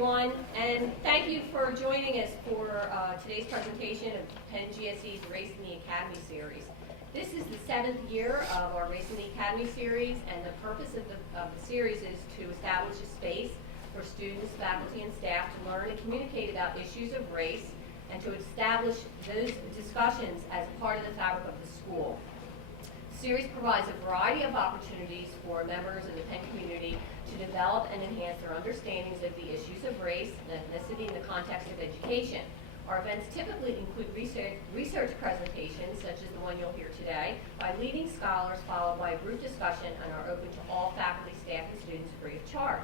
everyone, and thank you for joining us for today's presentation of Penn GSE's Race in the Academy series. This is the 7th year of our Race in the Academy series, and the purpose of the series is to establish a space for students, faculty, and staff to learn and communicate about issues of race and to establish those discussions as part of the fabric of the school. The series provides a variety of opportunities for members of the Penn community to develop and enhance their understandings of the issues of race and ethnicity in the context of education. Our events typically include research presentations, such as the one you'll hear today, by leading scholars, followed by a group discussion, and are open to all faculty, staff, and students free of charge.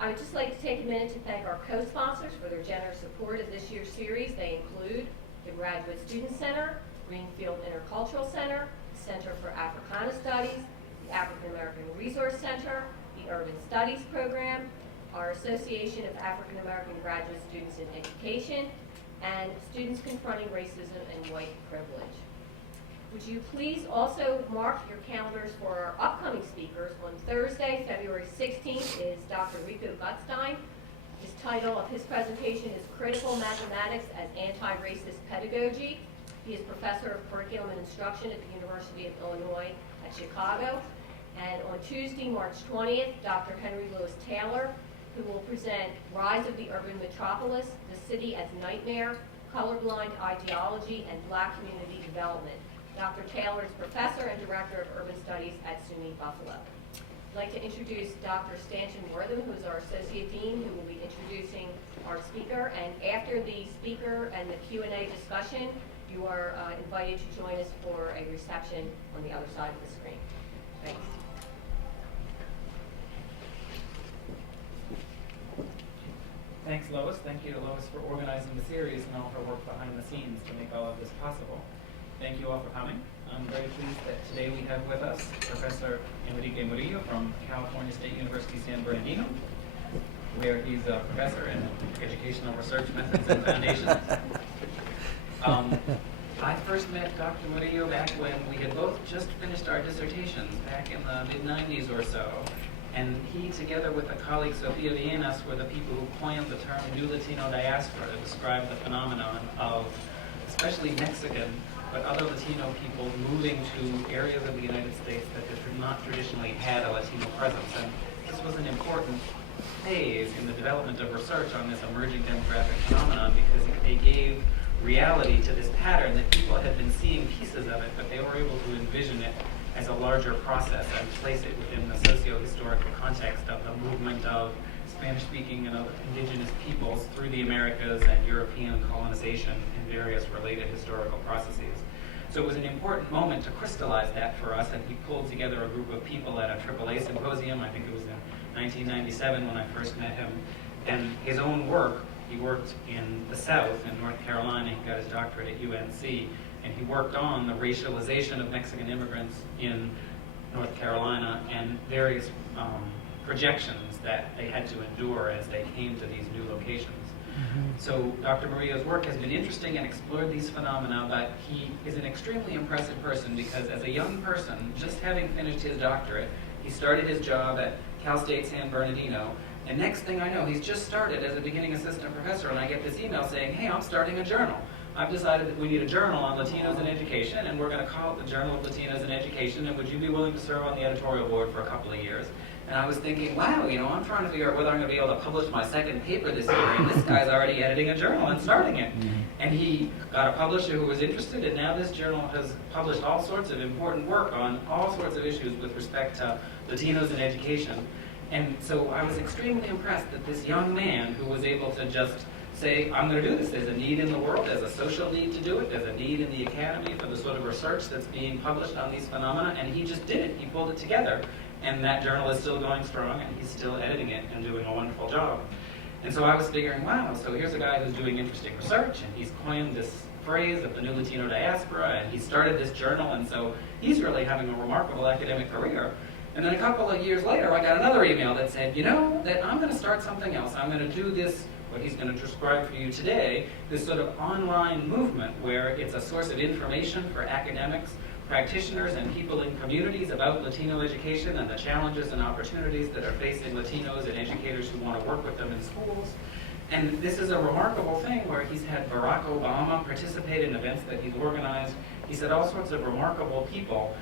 I would just like to take a minute to thank our co-sponsors for their generous support of this year's series. They include the Graduate Student Center, Greenfield Intercultural Center, Center for Africana Studies, the African American Resource Center, the Urban Studies Program, our Association of African American Graduate Students in Education, and Students Confronting Racism and White Privilege. Would you please also mark your calendars for our upcoming speakers. On Thursday, February 16th, is Dr. Rico Gutstein. His title of his presentation is Critical Mathematics as Anti-Racist Pedagogy. He is Professor of Curriculum and Instruction at the University of Illinois at Chicago. And on Tuesday, March 20th, Dr. Henry Louis Taylor, who will present Rise of the Urban Metropolis, the City as Nightmare, Colorblind Ideology, and Black Community Development. Dr. Taylor is Professor and Director of Urban Studies at SUNY Buffalo. I'd like to introduce Dr. Stanton Wortham, who is our Associate Dean, who will be introducing our speaker. And after the speaker and the Q&A discussion, you are invited to join us for a reception on the other side of the screen. Thanks. Thanks, Lois. Thank you to Lois for organizing the series and all her work behind the scenes to make all of this possible. Thank you all for coming. I'm very pleased that today we have with us Professor Enrique Murillo from California State University, San Bernardino, where he's a professor in educational research methods and foundations. I first met Dr. Murillo back when we had both just finished our dissertations back in the mid-90s or so. And he, together with a colleague, Sofia Vienas, were the people who coined the term New Latino Diaspora to describe the phenomenon of especially Mexican, but other Latino people moving to areas of the United States that had not traditionally had a Latino presence. And this was an important phase in the development of research on this emerging demographic phenomenon because it gave reality to this pattern that people had been seeing pieces of it, but they were able to envision it as a larger process and place it within the socio-historical context of the movement of Spanish-speaking and other indigenous peoples through the Americas and European colonization and various related historical processes. So it was an important moment to crystallize that for us, and he pulled together a group of people at a AAA symposium. I think it was in 1997 when I first met him. And his own work, he worked in the South, in North Carolina. He got his doctorate at UNC. And he worked on the racialization of Mexican immigrants in North Carolina and various projections that they had to endure as they came to these new locations. Mm-hmm. So Dr. Murillo's work has been interesting and explored these phenomena, but he is an extremely impressive person because as a young person, just having finished his doctorate, he started his job at Cal State San Bernardino, and next thing I know, he's just started as a beginning assistant professor, and I get this email saying, hey, I'm starting a journal. I've decided that we need a journal on Latinos in education, and we're going to call it the Journal of Latinos in Education, and would you be willing to serve on the editorial board for a couple of years? And I was thinking, wow, I'm trying to figure out whether I'm going to be able to publish my second paper this year, and this guy's already editing a journal and starting it. And he got a publisher who was interested, and now this journal has published all sorts of important work on all sorts of issues with respect to Latinos in education. And so I was extremely impressed that this young man who was able to just say, I'm going to do this. There's a need in the world. There's a social need to do it. There's a need in the academy for the sort of research that's being published on these phenomena. And he just did it. He pulled it together. And that journal is still going strong, and he's still editing it and doing a wonderful job. And so I was figuring, wow, so here's a guy who's doing interesting research, and he's coined this phrase of the New Latino Diaspora, and he started this journal, and so he's really having a remarkable academic career. And then a couple of years later, I got another email that said, that I'm going to start something else. I'm going to do this, what he's going to describe for you today, this sort of online movement where it's a source of information for academics, practitioners and people in communities about Latino education and the challenges and opportunities that are facing Latinos and educators who want to work with them in schools. And this is a remarkable thing where he's had Barack Obama participate in events that he's organized. He's had all sorts of remarkable people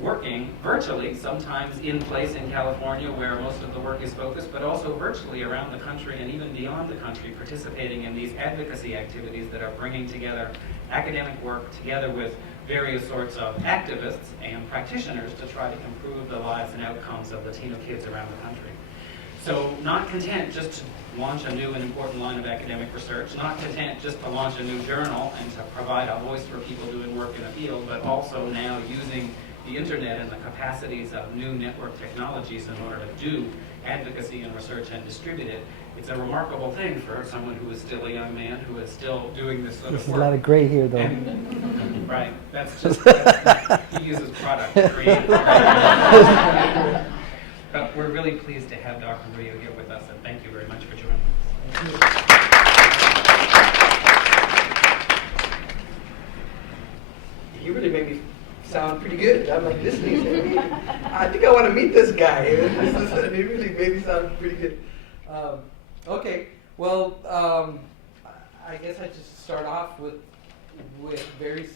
working virtually, sometimes in place in California where most of the work is focused, but also virtually around the country and even beyond the country, participating in these advocacy activities that are bringing together academic work together with various sorts of activists and practitioners to try to improve the lives and outcomes of Latino kids around the country. So not content just to launch a new and important line of academic research, not content just to launch a new journal and to provide a voice for people doing work in the field, but also now using the internet and the capacities of new network technologies in order to do advocacy and research and distribute it. It's a remarkable thing for someone who is still a young man who is still doing this sort of work. There's a lot of gray here, though. Right, he uses product to create. But we're really pleased to have Dr. Murillo here with us, and thank you very much for joining us. He really made me sound pretty good. I'm like listening. I think I want to meet this guy. He really made me sound pretty good. Okay, well, I guess I just start off with various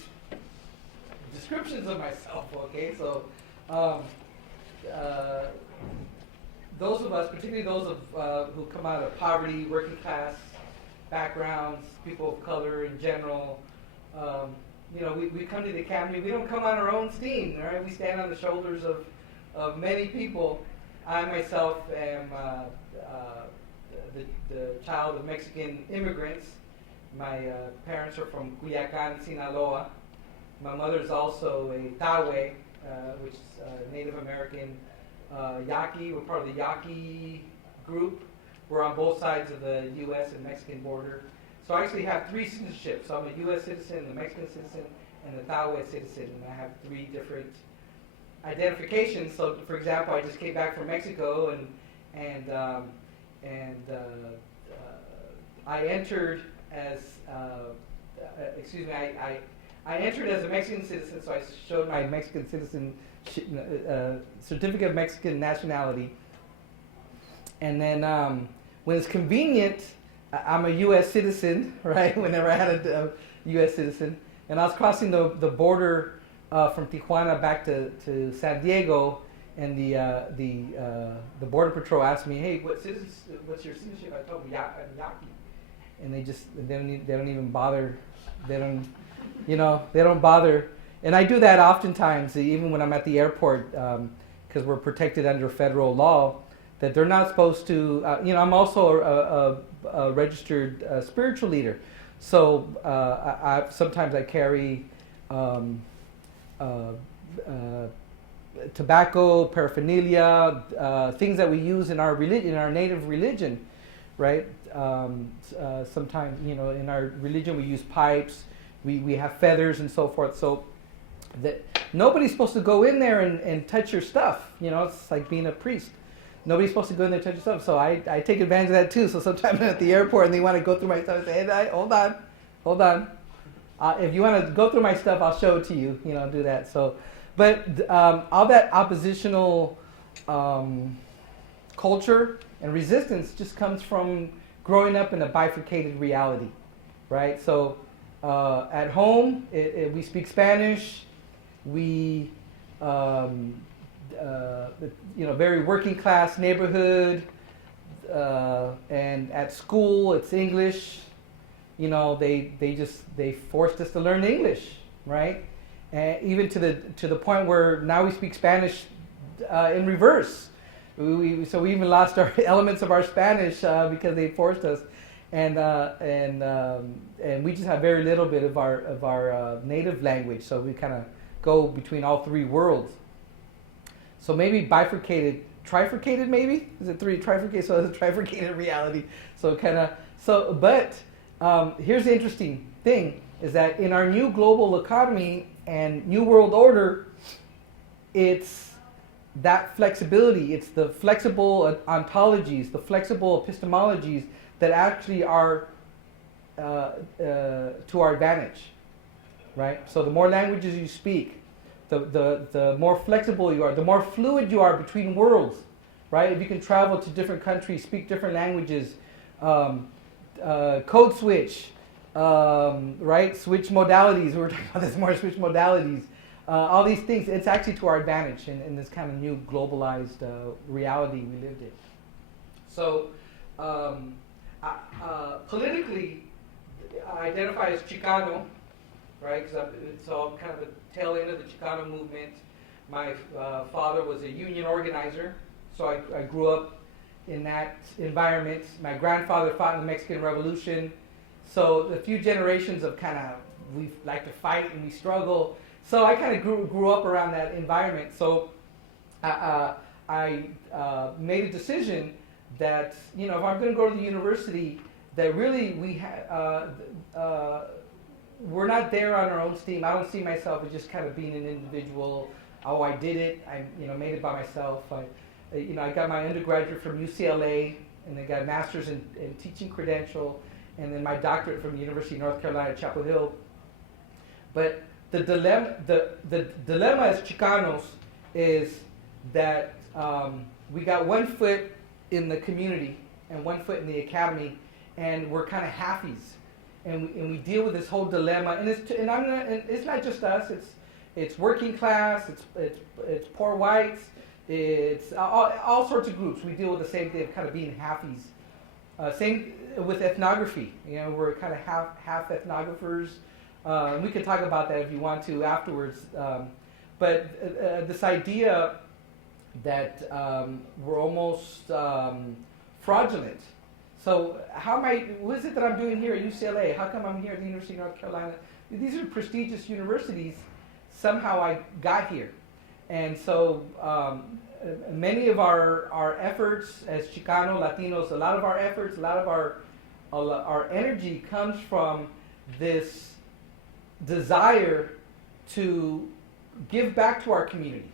descriptions of myself. Okay, so those of us, particularly those of who come out of poverty, working class backgrounds, people of color in general. You know, we come to the academy. We don't come on our own steam, right? We stand on the shoulders of many people. I myself am the child of Mexican immigrants. My parents are from Culiacan, Sinaloa. My mother is also a Tawe, which is a Native American Yaqui. We're part of the Yaqui group. We're on both sides of the U.S. and Mexican border. So I actually have three citizenships. So I'm a U.S. citizen, a Mexican citizen, and a Tawe citizen. And I have three different identifications. So, for example, I just came back from Mexico, and I entered as I entered as a Mexican citizen. So I showed my Mexican citizen certificate of Mexican nationality, and then when it's convenient, I'm a U.S. citizen, right? Whenever I had a U.S. citizen, and I was crossing the border from Tijuana back to San Diego, and the border patrol asked me, "Hey, what's your citizenship?" I told them, I'm Yaqui, and they don't even bother. They don't bother. And I do that oftentimes, even when I'm at the airport, because we're protected under federal law, that they're not supposed to. I'm also a registered spiritual leader, so sometimes I carry tobacco, paraphernalia, things that we use in our religion, in our native religion, right? Sometimes, in our religion we use pipes, we have feathers and so forth. So that nobody's supposed to go in there and touch your stuff. It's like being a priest. Nobody's supposed to go in there and touch your stuff. So I take advantage of that too. So sometimes I'm at the airport and they want to go through my stuff. I say, hey, hold on. If you want to go through my stuff, I'll show it to you. Do that. So, but all that oppositional culture and resistance just comes from growing up in a bifurcated reality, right? So at home, we speak Spanish. We very working class neighborhood, and at school it's English. They forced us to learn English, right? And even to the point where now we speak Spanish in reverse. So we even lost our elements of our Spanish because they forced us, and we just have very little bit of our native language. So we kind of go between all three worlds. So maybe trifurcated maybe? Is it three trifurcated? So it's a trifurcated reality. But here's the interesting thing, is that in our new global economy and new world order, it's that flexibility, it's the flexible ontologies, the flexible epistemologies that actually are to our advantage, right? So the more languages you speak, the more flexible you are, the more fluid you are between worlds, right? If you can travel to different countries, speak different languages, code switch, right? Switch modalities. We were talking about this more, switch modalities. All these things, it's actually to our advantage in this kind of new globalized reality we lived in. So, politically, I identify as Chicano, right? Because it's all kind of a tail end of the Chicano movement. My father was a union organizer, so I grew up in that environment. My grandfather fought in the Mexican Revolution. So a few generations of kind of, we like to fight and we struggle. So I kind of grew up around that environment. So I made a decision that, if I'm going to go to the university, that really we're not there on our own steam. I don't see myself as just kind of being an individual. Oh, I did it. I made it by myself. I got my undergraduate from UCLA, and I got a master's in teaching credential, and then my doctorate from the University of North Carolina at Chapel Hill. But the dilemma as Chicanos is that we got one foot in the community and one foot in the academy, and we're kind of halfies, and we deal with this whole dilemma. And it's not just us. It's working class. It's poor whites. It's all sorts of groups. We deal with the same thing of kind of being halfies. Same with ethnography. We're kind of half ethnographers. We can talk about that if you want to afterwards. But this idea that we're almost fraudulent. So what is it that I'm doing here at UCLA? How come I'm here at the University of North Carolina? These are prestigious universities. Somehow I got here. And so many of our efforts as Chicano, Latinos, a lot of our efforts, a lot of our energy comes from this desire to give back to our community,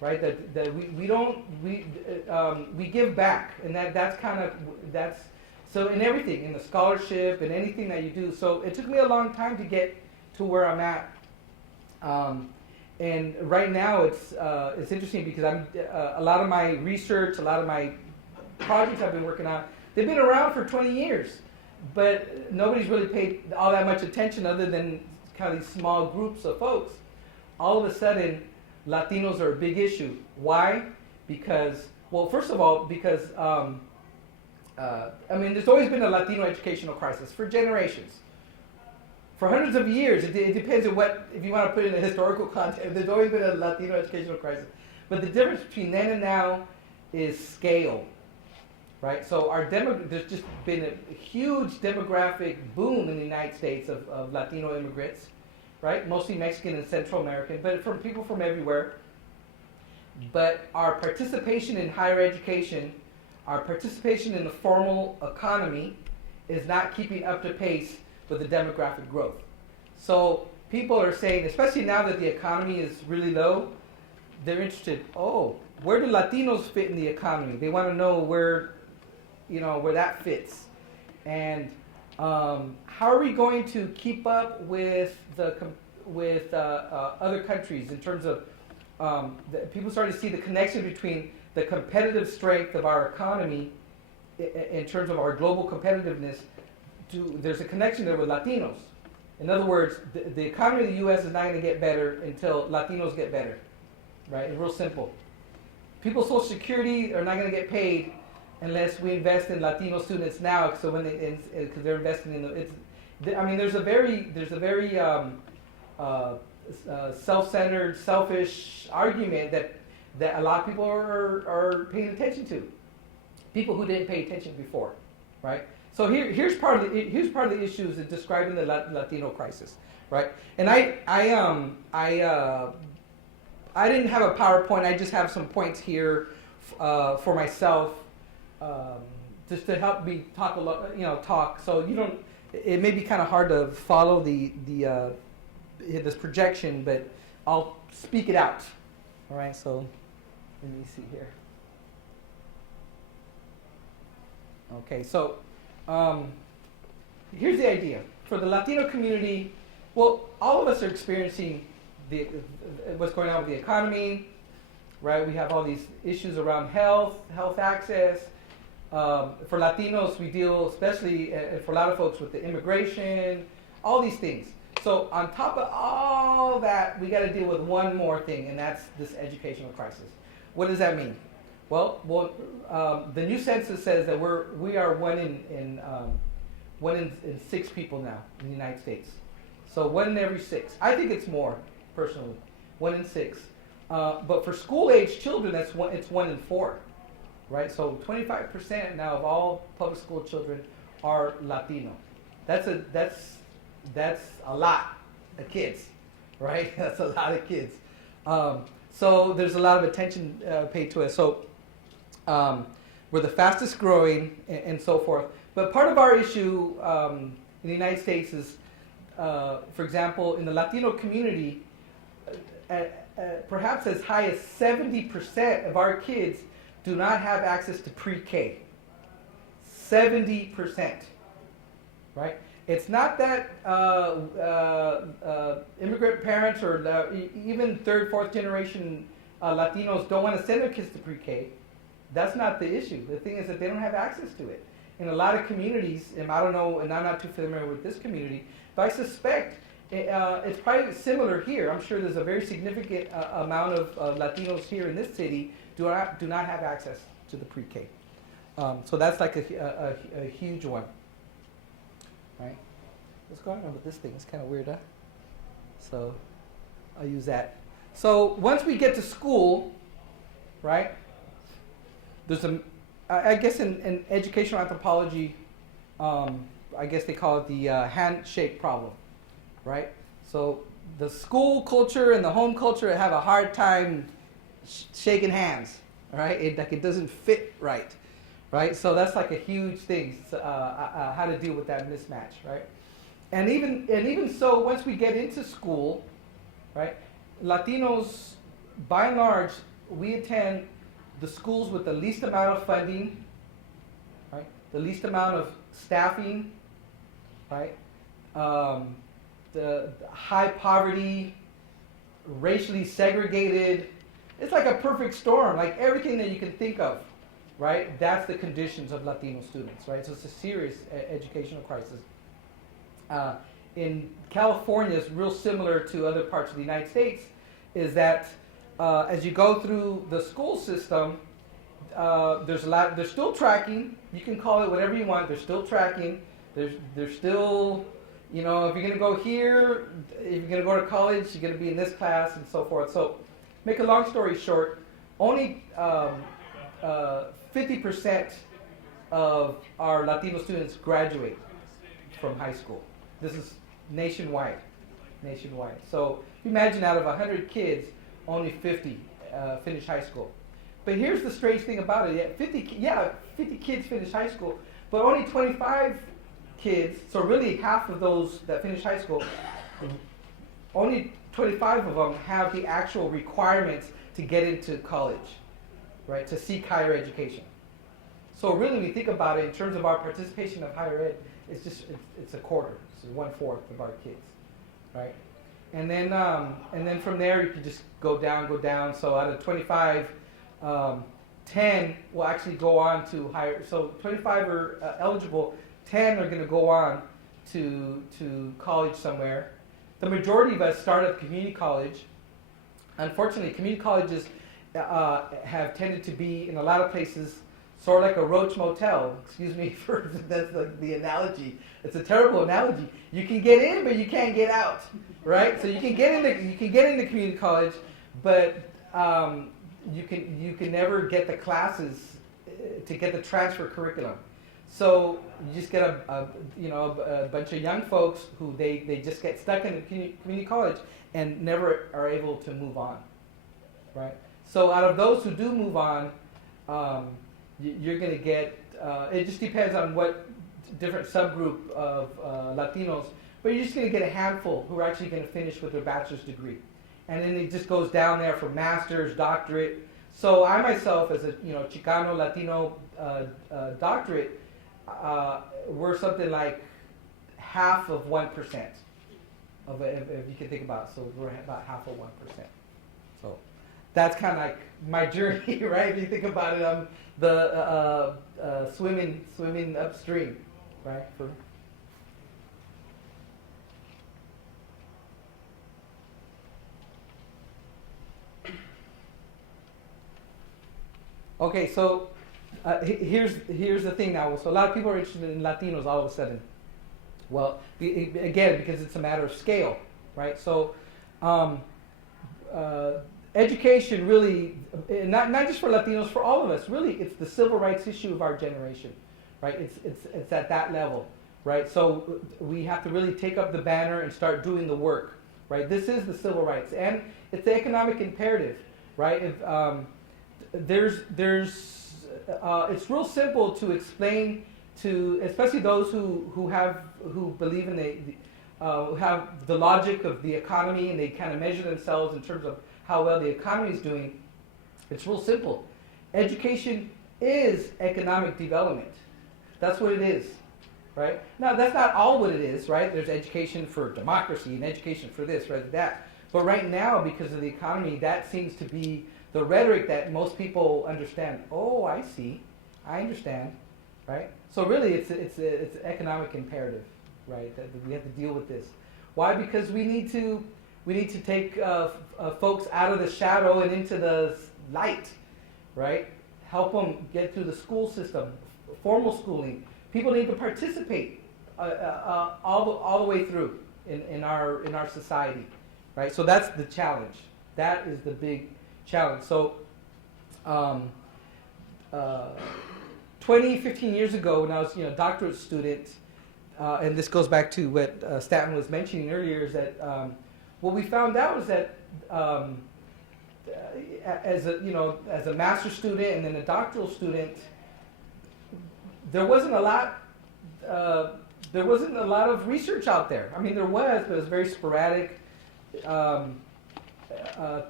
right? That we give back, and that's so in everything, in the scholarship and anything that you do. So it took me a long time to get to where I'm at. And right now it's interesting because I'm a lot of my research, a lot of my projects I've been working on, they've been around for 20 years, but nobody's really paid all that much attention other than kind of these small groups of folks. All of a sudden, Latinos are a big issue. Why? Because, well, first of all, because there's always been a Latino educational crisis for generations. For hundreds of years, it depends on if you want to put it in a historical context, there's always been a Latino educational crisis. But the difference between then and now is scale, right? So there's just been a huge demographic boom in the United States of Latino immigrants, right? Mostly Mexican and Central American, but from people from everywhere. But our participation in higher education, our participation in the formal economy is not keeping up to pace with the demographic growth. So people are saying, especially now that the economy is really low, they're interested, where do Latinos fit in the economy? They want to know where that fits. And how are we going to keep up with other countries in terms of, people started to see the connection between the competitive strength of our economy in terms of our global competitiveness. There's a connection there with Latinos. In other words, the economy of the U.S. is not going to get better until Latinos get better, right? It's real simple. People's Social Security are not going to get paid unless we invest in Latino students now. So because they're investing in there's a very self-centered, selfish argument that a lot of people are paying attention to. People who didn't pay attention before, right? So here's part of the issues in describing the Latino crisis, right? And I didn't have a PowerPoint. I just have some points here for myself, just to help me talk. So it may be kind of hard to follow this projection, but I'll speak it out. All right. So let me see here. Okay. So. Here's the idea. For the Latino community, well, all of us are experiencing what's going on with the economy, right? We have all these issues around health access. For Latinos, we deal, especially for a lot of folks, with the immigration, all these things. So on top of all that, we got to deal with one more thing, and that's this educational crisis. What does that mean? Well, the new census says that we are one in 6 people now in the United States. So 1 in every 6. I think it's more, personally, 1 in 6. But for school-age children, it's 1 in 4, right? So 25% now of all public school children are Latino. That's a lot of kids, right? That's a lot of kids. So there's a lot of attention paid to it. So we're the fastest growing and so forth. But part of our issue in the United States is, for example, in the Latino community, perhaps as high as 70% of our kids do not have access to pre-K. 70%, right? It's not that immigrant parents or even 3rd, 4th generation Latinos don't want to send their kids to pre-K. That's not the issue. The thing is that they don't have access to it. In a lot of communities, and I don't know, and I'm not too familiar with this community, but I suspect it's probably similar here. I'm sure there's a very significant amount of Latinos here in this city do not have access to the pre-K. So that's like a huge one. Right? What's going on with this thing? It's kind of weird, huh? So I'll use that. So once we get to school, right, there's I guess in educational anthropology, I guess they call it the handshake problem, right? So the school culture and the home culture have a hard time shaking hands, right? It doesn't fit right, right? So that's like a huge thing, how to deal with that mismatch, right? And even so, once we get into school, right, Latinos, by and large, we attend the schools with the least amount of funding, right? The least amount of staffing, right? The high poverty, racially segregated. It's like a perfect storm, like everything that you can think of, right? That's the conditions of Latino students, right? So it's a serious educational crisis. In California, it's real similar to other parts of the United States, is that as you go through the school system, they're still tracking. You can call it whatever you want. They're still tracking. They're still, if you're going to go here, if you're going to go to college, you're going to be in this class and so forth. So make a long story short, only 50% of our Latino students graduate from high school. This is nationwide. So imagine out of 100 kids, only 50 finish high school. But here's the strange thing about it. 50 kids finish high school, but only 25 kids, so really half of those that finish high school, only 25 of them have the actual requirements to get into college, right, to seek higher education. So really, when you think about it, in terms of our participation of higher ed, it's a quarter. It's 1/4 of our kids, right? And then from there, you can just go down. So out of 25, 10 will actually go on to higher. So 25 are eligible. 10 are going to go on to college somewhere. The majority of us start at community college. Unfortunately, community colleges have tended to be, in a lot of places, sort of like a roach motel. Excuse me for that's the analogy. It's a terrible analogy. You can get in, but you can't get out, right? So you can get into community college, but you can never get the classes to get the transfer curriculum. So you just get a bunch of young folks who they just get stuck in community college and never are able to move on, right? So out of those who do move on, you're going to get, it just depends on what different subgroup of Latinos, but you're just going to get a handful who are actually going to finish with their bachelor's degree. And then it just goes down there for master's, doctorate. So I myself, as a Chicano, Latino doctorate, we're something like half of 1%, if you can think about it. So we're about half of 1%. So that's kind of like my journey, right? If you think about it, I'm the swimming upstream, right? Okay, so here's the thing now. So a lot of people are interested in Latinos all of a sudden. Well, again, because it's a matter of scale, right? So education really, not just for Latinos, for all of us, really, it's the civil rights issue of our generation, right? It's at that level, right? So we have to really take up the banner and start doing the work, right? This is the civil rights, and it's the economic imperative, right? If, it's real simple to explain to, especially those who believe in have the logic of the economy, and they kind of measure themselves in terms of how well the economy is doing. It's real simple. Education is economic development. That's what it is, right? Now, that's not all what it is, right? There's education for democracy and education for this, right, that. But right now, because of the economy, that seems to be the rhetoric that most people understand. Oh, I see. I understand, right? So really, it's an economic imperative, right? That we have to deal with this. Why? Because we need to take folks out of the shadow and into the light, right? Help them get through the school system, formal schooling. People need to participate all the way through in our society, right? So that's the challenge. That is the big challenge. So 15 years ago, when I was a doctorate student, and this goes back to what Stanton was mentioning earlier, is that what we found out is that as a master's student and then a doctoral student, there wasn't a lot of research out there. I mean, there was, but it was very sporadic.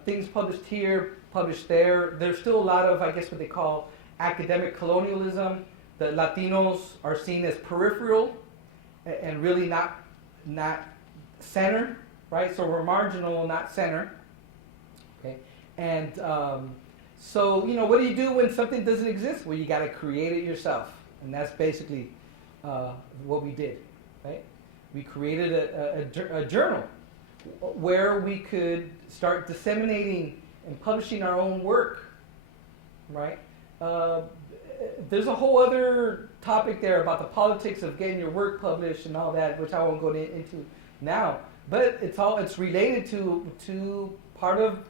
Things published here, published there. There's still a lot of, I guess, what they call academic colonialism. The Latinos are seen as peripheral and really not center, right? So we're marginal, not center. Okay, and so what do you do when something doesn't exist? Well, you got to create it yourself, and that's basically what we did, right? We created a journal where we could start disseminating and publishing our own work, right? There's a whole other topic there about the politics of getting your work published and all that, which I won't go into now. But it's related to part of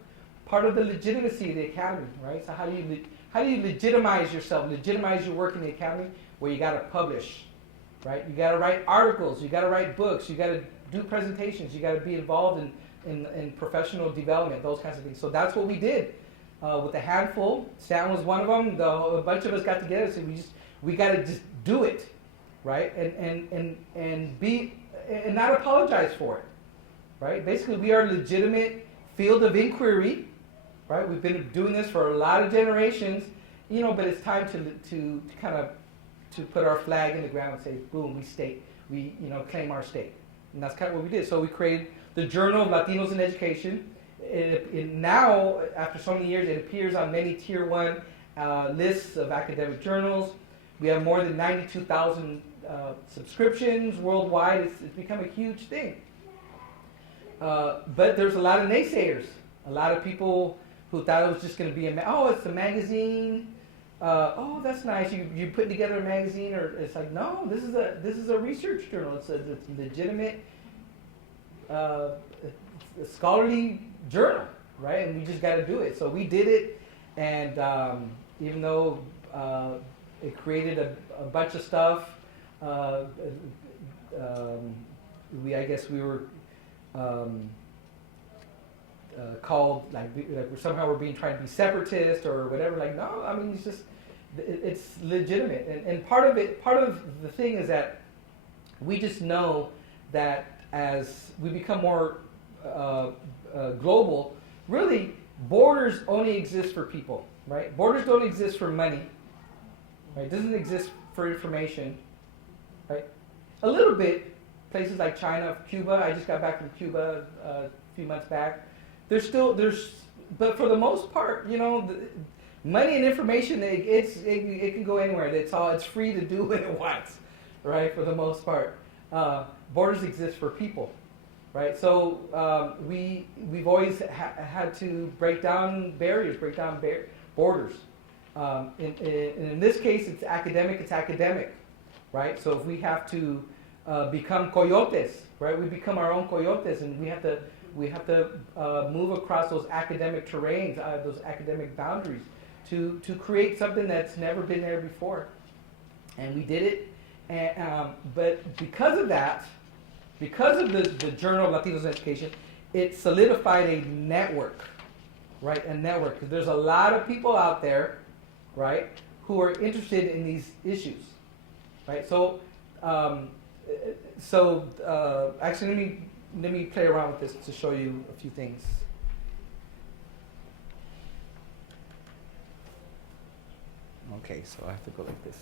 the legitimacy of the academy, right? So how do you legitimize yourself, legitimize your work in the academy? Well, you got to publish, right? You got to write articles, you got to write books, you got to do presentations, you got to be involved in professional development, those kinds of things. So that's what we did with a handful. Stan was one of them. A bunch of us got together and said we got to just do it, right? And not apologize for it, right? Basically, we are a legitimate field of inquiry, right? We've been doing this for a lot of generations, but it's time to kind of put our flag in the ground and say, boom, we claim our state. And that's kind of what we did. So we created the Journal of Latinos in Education. Now, after so many years, it appears on many Tier 1 lists of academic journals. We have more than 92,000 subscriptions worldwide. It's become a huge thing. But there's a lot of naysayers. A lot of people who thought it was just going to be it's a magazine. Oh, that's nice. You put together a magazine, or it's like, no, this is a research journal. It's a legitimate scholarly journal, right? And we just got to do it. So we did it, and even though it created a bunch of stuff, I guess we were called like somehow we're trying to be separatist or whatever. Like, no, I mean, it's legitimate, and part of the thing is that we just know that as we become more global, really borders only exist for people, right? Borders don't exist for money, right? It doesn't exist for information, right? A little bit, places like China, Cuba. I just got back from Cuba a few months back. But for the most part, money and information, it can go anywhere. It's free to do what it wants, right? For the most part, borders exist for people, right? So we've always had to break down barriers, borders. In this case, it's academic, right? So if we have to become coyotes, right? We become our own coyotes, and we have to move across those academic terrains, those academic boundaries, to create something that's never been there before. And we did it. And, but because of that, because of the Journal of Latinos in Education, it solidified a network, right? A network. Because there's a lot of people out there, right, who are interested in these issues, right? So, actually, let me play around with this to show you a few things. Okay, so I have to go like this.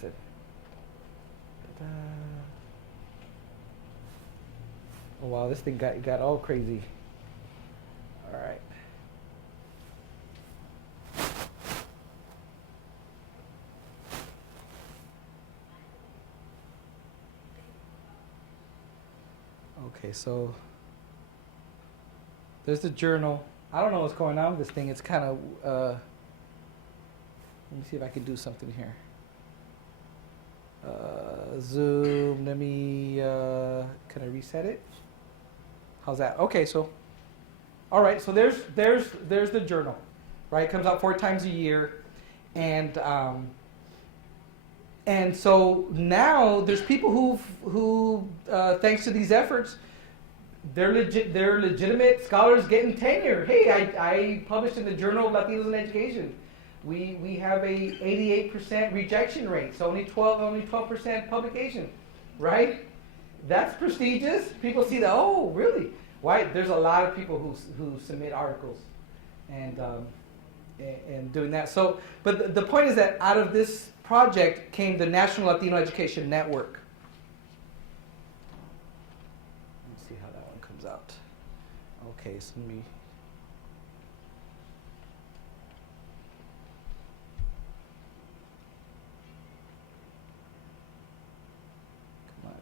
Oh wow, this thing got all crazy. All right. Okay, so there's the journal. I don't know what's going on with this thing. It's kind of, let me see if I can do something here. Zoom, let me, can I reset it? How's that? Okay, so, all right, so there's the journal, right? It comes out 4 times a year. And so now there's people who thanks to these efforts, they're legitimate scholars getting tenure. Hey, I published in the Journal of Latinos in Education. We have a 88% rejection rate, so only 12% publication, right? That's prestigious. People see that. Oh, really? Why? There's a lot of people who submit articles, and doing that. So, but the point is that out of this project came the National Latino Education Network. Let's see how that one comes out. Okay, so let me. Come on.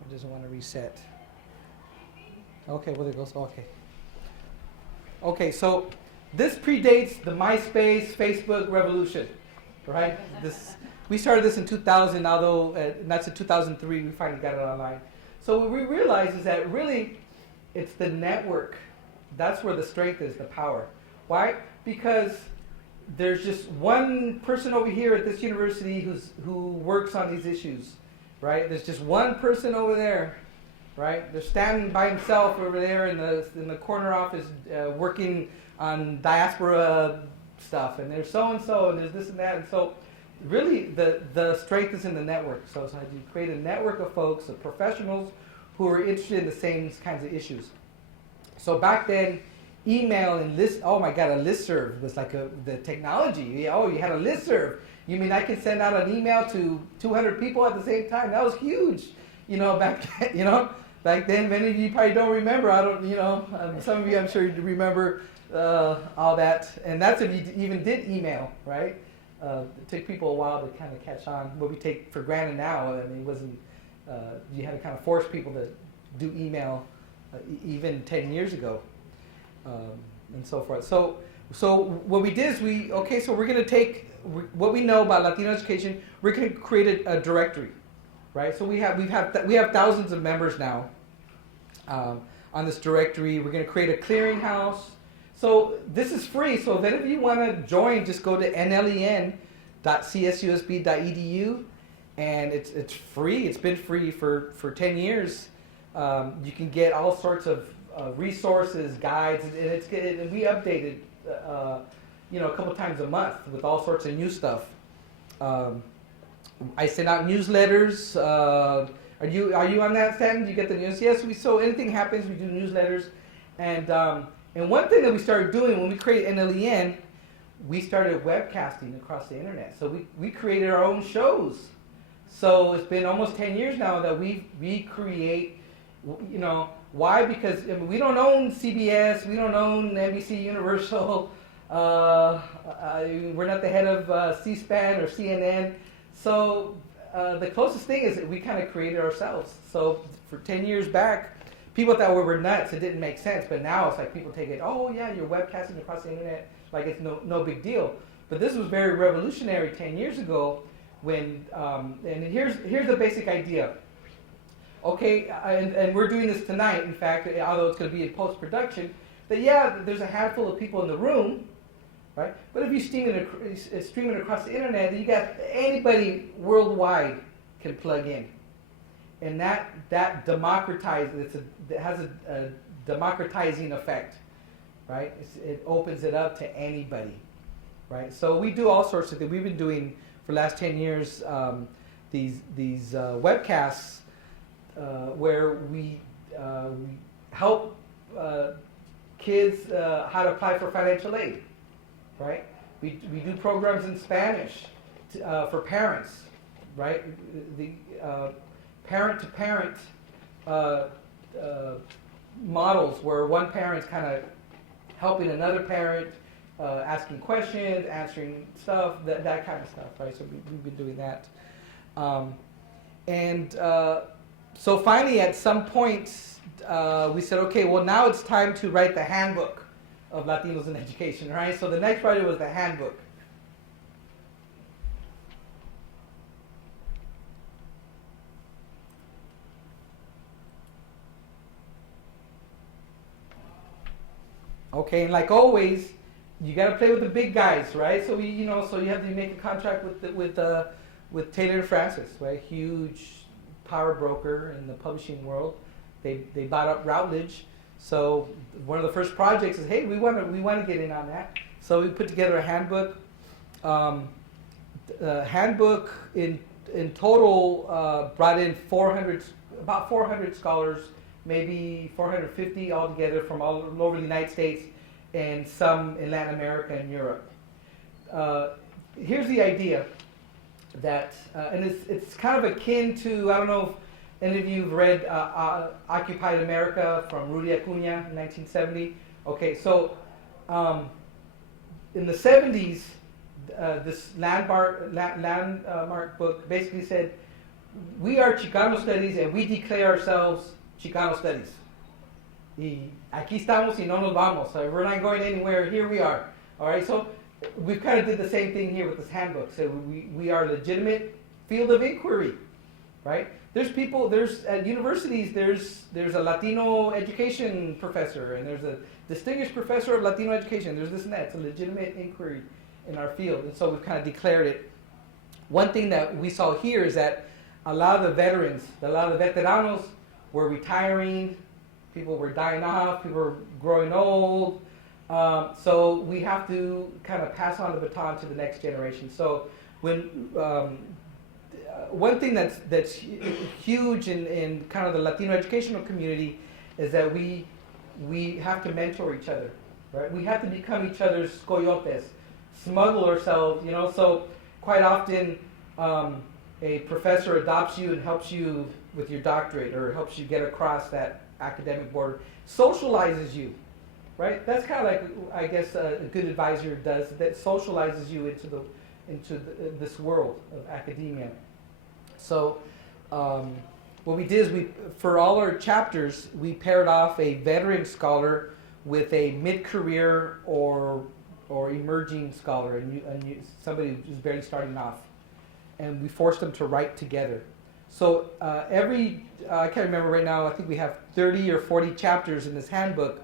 It doesn't want to reset. Okay, well, there it goes. Okay, so this predates the MySpace, Facebook revolution, right? We started this in 2000, although that's in 2003, we finally got it online. So what we realized is that really it's the network. That's where the strength is, the power. Why? Because there's just one person over here at this university who works on these issues, right? There's just one person over there. Right, they're standing by himself over there in the corner office, working on diaspora stuff, and there's so and so, and there's this and that, and so really the strength is in the network. So you create a network of folks, of professionals who are interested in the same kinds of issues. So back then, email and a listserv was like the technology. Oh, you had a listserv. You mean I can send out an email to 200 people at the same time? That was huge. Back then, many of you probably don't remember. Some of you, I'm sure, remember all that. And that's if you even did email, right? It took people a while to kind of catch on. What we take for granted now, I mean, it wasn't, you had to kind of force people to do email even 10 years ago, and so forth. So what we did is so we're going to take what we know about Latino education, we're going to create a directory. Right, so we have thousands of members now on this directory. We're going to create a clearinghouse. So this is free. So if any of you want to join, just go to nlen.csusb.edu, and it's free. It's been free for 10 years. You can get all sorts of resources, guides, and we update it, a couple times a month with all sorts of new stuff. I send out newsletters. Are you on that, Stan? Do you get the news? Yes. So anything happens, we do newsletters. And one thing that we started doing when we created NLEN, we started webcasting across the internet. So we created our own shows. So it's been almost 10 years now that we create, you know, why? Because I mean, we don't own CBS, we don't own NBC Universal, we're not the head of C-SPAN or CNN. So the closest thing is that we kind of created ourselves. So for 10 years back, people thought we were nuts, it didn't make sense, but now it's like people take it, oh yeah, you're webcasting across the internet, like it's no big deal. But this was very revolutionary 10 years ago when, and here's the basic idea. Okay, and we're doing this tonight, in fact, although it's going to be in post-production, that yeah, there's a handful of people in the room, right? But if you stream it across the internet, you got anybody worldwide can plug in. And that democratizes, it has a democratizing effect, right? It opens it up to anybody, right? So we do all sorts of things. We've been doing for the last 10 years these webcasts where we help kids how to apply for financial aid, right? We do programs in Spanish for parents, right? The parent-to-parent models where one parent's kind of helping another parent, asking questions, answering stuff, that kind of stuff, right? So we've been doing that. So finally, at some point, we said, okay, well now it's time to write the handbook of Latinos in education, right? So the next project was the handbook. Okay, and like always, you got to play with the big guys, right? So so you have to make a contract with Taylor & Francis, right? Huge power broker in the publishing world. They bought up Routledge. So one of the first projects is, hey, we want to get in on that. So we put together a handbook. Handbook in total brought in about 400 scholars, maybe 450 altogether from all over the United States and some in Latin America and Europe. Here's the idea that, and it's kind of akin to, I don't know if any of you have read Occupied America from Rudy Acuña in 1970. Okay, so in the 70s, this landmark book basically said, we are Chicano Studies and we declare ourselves Chicano Studies. Y aquí estamos y no nos vamos. So we're not going anywhere. Here we are. All right. So we kind of did the same thing here with this handbook. So we are a legitimate field of inquiry, right? There's people. There's at universities. There's a Latino education professor and there's a distinguished professor of Latino education. There's this and that. It's a legitimate inquiry in our field, and so we've kind of declared it. One thing that we saw here is that a lot of the veterans, a lot of the veteranos were retiring, people were dying off, people were growing old. So we have to kind of pass on the baton to the next generation. So when one thing that's huge in kind of the Latino educational community is that we have to mentor each other, right? We have to become each other's coyotes, smuggle ourselves, so quite often a professor adopts you and helps you with your doctorate or helps you get across that academic border, socializes you, right? That's kind of like, I guess, a good advisor does, that socializes you into this world of academia. So what we did is for all our chapters, we paired off a veteran scholar with a mid-career or emerging scholar, and somebody who's barely starting off. And we forced them to write together. So I can't remember right now, I think we have 30 or 40 chapters in this handbook.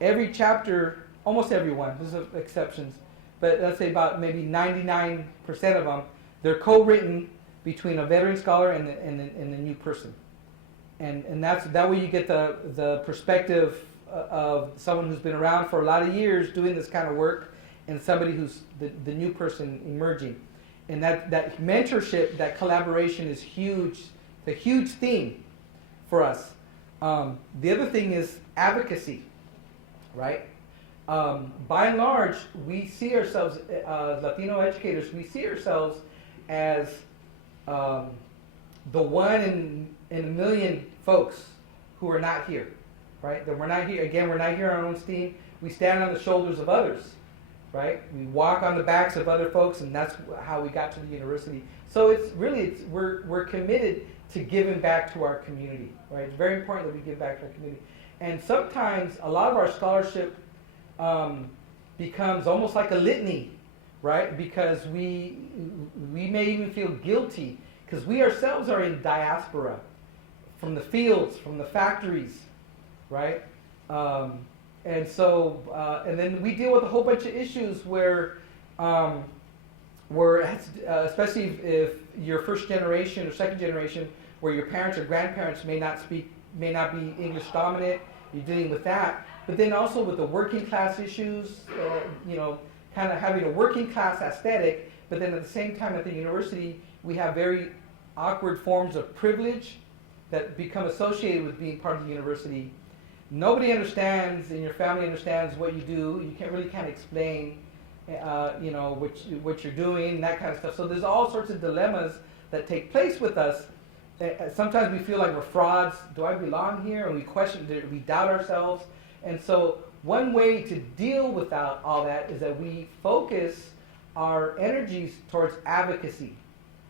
Every chapter, almost every one, there's exceptions, but let's say about maybe 99% of them, they're co-written between a veteran scholar and the new person. And that way you get the perspective of someone who's been around for a lot of years doing this kind of work and somebody who's the new person emerging. And that mentorship, that collaboration is huge. It's a huge theme for us. The other thing is advocacy, right? by and large, we see ourselves, Latino educators, we see ourselves as the one in a million folks who are not here, right? That we're not here, again, we're not here on our own steam. We stand on the shoulders of others, right? We walk on the backs of other folks, and that's how we got to the university. So we're committed to giving back to our community, right? It's very important that we give back to our community. And sometimes a lot of our scholarship becomes almost like a litany, right? Because we may even feel guilty because we ourselves are in diaspora from the fields, from the factories, right? And so, and then we deal with a whole bunch of issues where especially if you're first generation or second generation, where your parents or grandparents may not be English dominant, you're dealing with that. But then also with the working class issues, kind of having a working class aesthetic, but then at the same time at the university, we have very awkward forms of privilege that become associated with being part of the university. Nobody understands, and your family understands what you do. You can't explain, what you're doing, that kind of stuff. So there's all sorts of dilemmas that take place with us. Sometimes we feel like we're frauds. Do I belong here? And we question, we doubt ourselves. And so one way to deal with all that is that we focus our energies towards advocacy,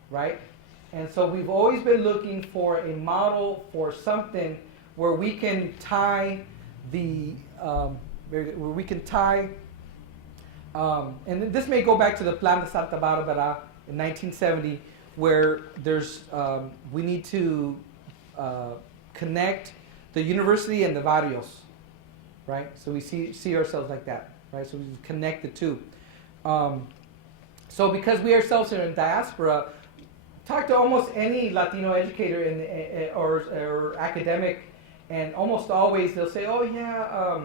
right? And so we've always been looking for a model for something where we can tie and this may go back to the Plan de Santa Barbara in 1970, where we need to connect the university and the barrios, right? So we see ourselves like that, right? So we connect the two. So because we ourselves are in diaspora, talk to almost any Latino educator or academic, and almost always they'll say, "Oh yeah,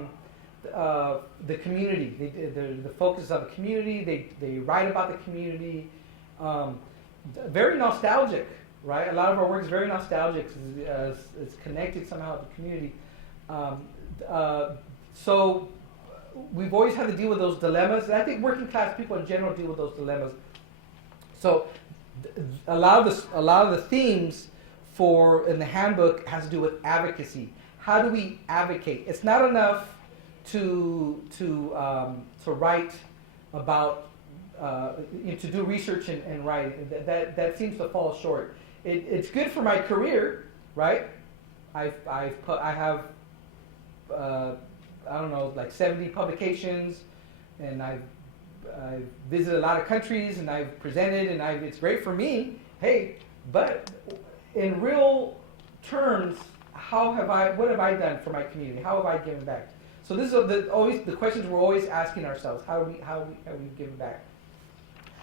the community. The focus on the community. They write about the community. Very nostalgic, right? A lot of our work is very nostalgic. It's connected somehow to the community. So we've always had to deal with those dilemmas. And I think working class people in general deal with those dilemmas. So a lot of the themes in the handbook has to do with advocacy. How do we advocate? It's not enough to write about to do research and write. That seems to fall short. It's good for my career, right? I have I don't know, like 70 publications, and I've visited a lot of countries, and I've presented, and it's great for me. Hey, but in real terms, what have I done for my community? How have I given back? So this is always the questions we're always asking ourselves. How have we given back?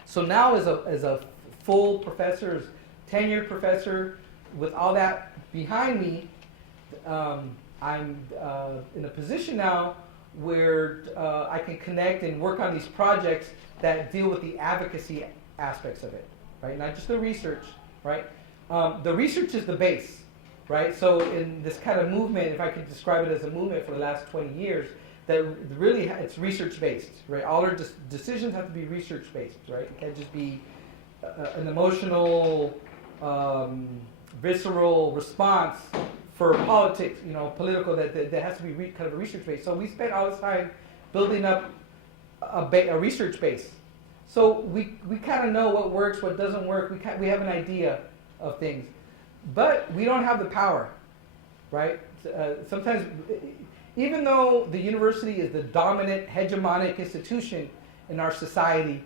So now as a full professor, tenured professor, with all that behind me, I'm in a position now where I can connect and work on these projects that deal with the advocacy aspects of it, right? Not just the research, right? The research is the base, right? So in this kind of movement, if I could describe it as a movement for the last 20 years, that really it's research-based, right? All our decisions have to be research-based, right? It can't just be an emotional, visceral response for politics, political, that has to be kind of a research-based. So we spent all this time building up a research base. So we kind of know what works, what doesn't work. We have an idea of things. But we don't have the power, right? Sometimes, even though the university is the dominant, hegemonic institution in our society,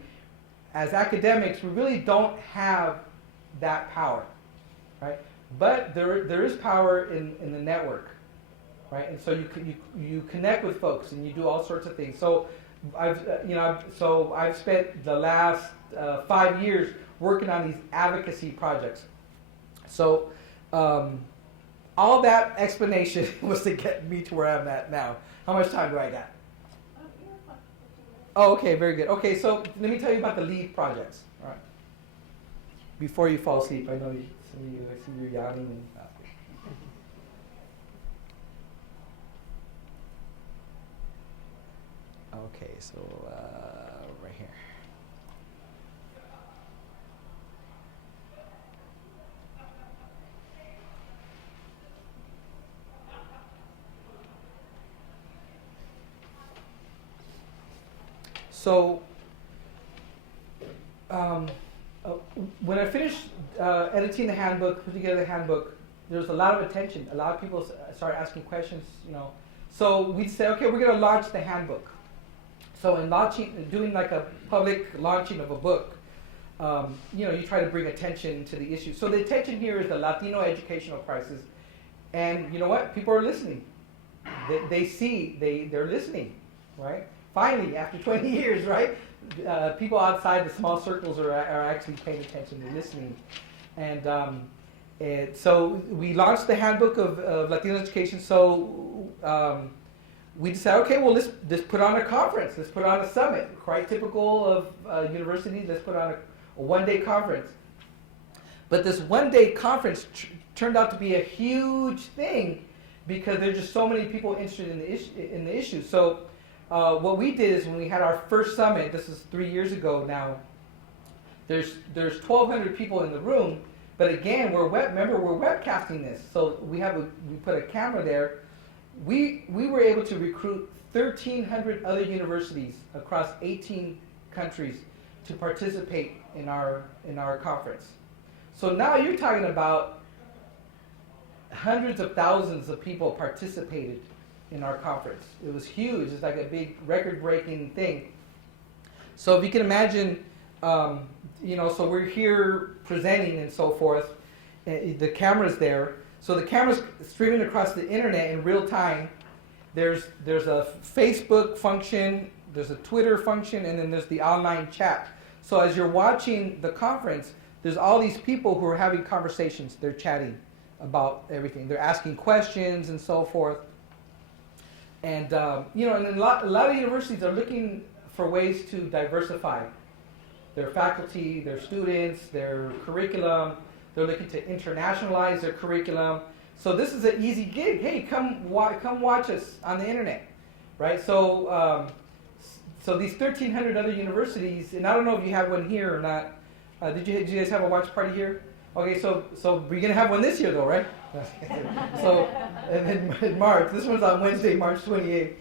as academics, we really don't have that power, right? But there is power in the network, right? And so you connect with folks and you do all sorts of things. So I've spent the last 5 years working on these advocacy projects. So all that explanation was to get me to where I'm at now. How much time do I got? Oh, okay, very good. Okay, so let me tell you about the lead projects. All right. Before you fall asleep, I know some of you, I see you're yawning. Okay, so right here. So um, uh, when I finished editing the handbook, put together the handbook, there was a lot of attention. A lot of people started asking questions, you know. So we said, okay, we're going to launch the handbook. So in launching, doing like a public launching of a book, you know, you try to bring attention to the issue. So the attention here is the Latino educational crisis. And you know what? People are listening. They're listening, right? Finally, after 20 years, right? People outside the small circles are actually paying attention, they're listening. And so we launched the handbook of Latino education. So we decided, okay, well, let's put on a conference. Let's put on a summit, quite typical of universities. Let's put on a one-day conference. But this one-day conference turned out to be a huge thing because there's just so many people interested in the issue. So what we did is when we had our first summit, this is 3 years ago now, there's 1,200 people in the room, but again, we're webcasting this. So we put a camera there. We were able to recruit 1,300 other universities across 18 countries to participate in our conference. So now you're talking about hundreds of thousands of people participated in our conference. It was huge. It's like a big record-breaking thing. So if you can imagine, you know, so we're here presenting and so forth. The camera's there. So the camera's streaming across the internet in real time. There's a Facebook function, there's a Twitter function, and then there's the online chat. So as you're watching the conference, there's all these people who are having conversations. They're chatting about everything. They're asking questions and so forth. And you know, and a lot of universities are looking for ways to diversify their faculty, their students, their curriculum. They're looking to internationalize their curriculum. So this is an easy gig. Hey, come watch us on the internet, right? So so these 1,300 other universities, and I don't know if you have one here or not. Did you guys have a watch party here? Okay, so we're gonna have one this year though, right? So in March. This one's on Wednesday, March 28th.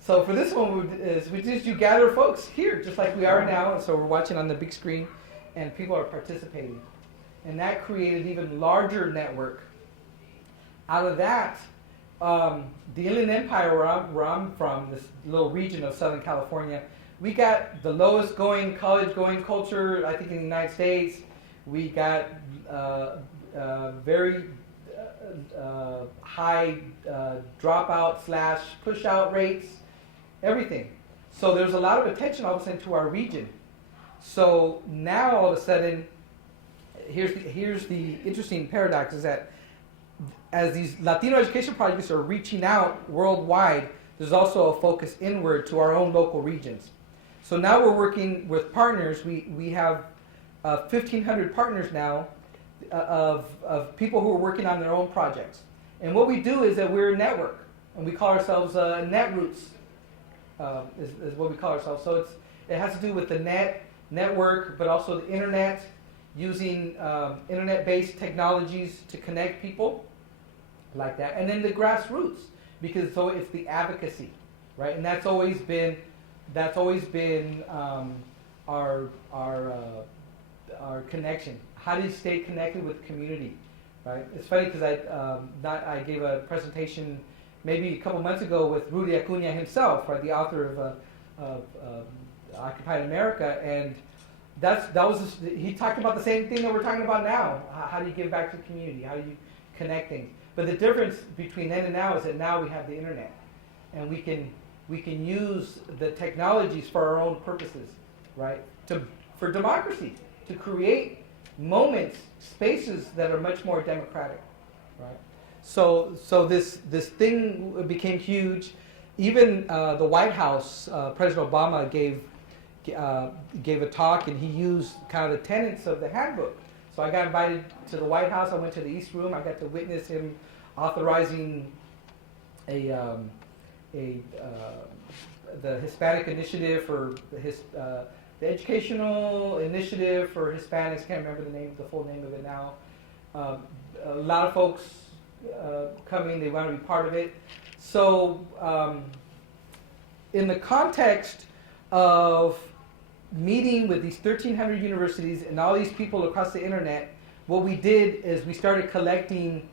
So for this one, we just gather folks here, just like we are now. And so we're watching on the big screen, and people are participating, and that created an even larger network. Out of that, the Inland Empire, where I'm from, this little region of Southern California, we got the lowest college-going culture, I think, in the United States. We got very high dropout / push-out rates, everything. So there's a lot of attention all of a sudden to our region. So now all of a sudden, here's the interesting paradox, is that as these Latino education projects are reaching out worldwide, there's also a focus inward to our own local regions. So now we're working with partners. We have 1,500 partners now of people who are working on their own projects. And what we do is that we're a network, and we call ourselves Netroots, is what we call ourselves. So it has to do with the network, but also the internet, using internet-based technologies to connect people, like that. And then the grassroots, because so it's the advocacy, right? And that's always been our connection. How do you stay connected with the community, right? It's funny because I gave a presentation maybe a couple months ago with Rudy Acuna himself, right, the author of Occupied America, and he talked about the same thing that we're talking about now. How do you give back to the community? How do you connect things? But the difference between then and now is that now we have the internet, and we can use the technologies for our own purposes, right? For democracy, to create moments, spaces that are much more democratic, right? So this thing became huge. Even the White House, President Obama gave a talk, and he used kind of the tenets of the handbook. So I got invited to the White House. I went to the East Room. I got to witness him the Hispanic Initiative the Educational Initiative for Hispanics. Can't remember the full name of it now. A lot of folks coming, they want to be part of it. So in the context of meeting with these 1,300 universities and all these people across the internet, what we did is we started collecting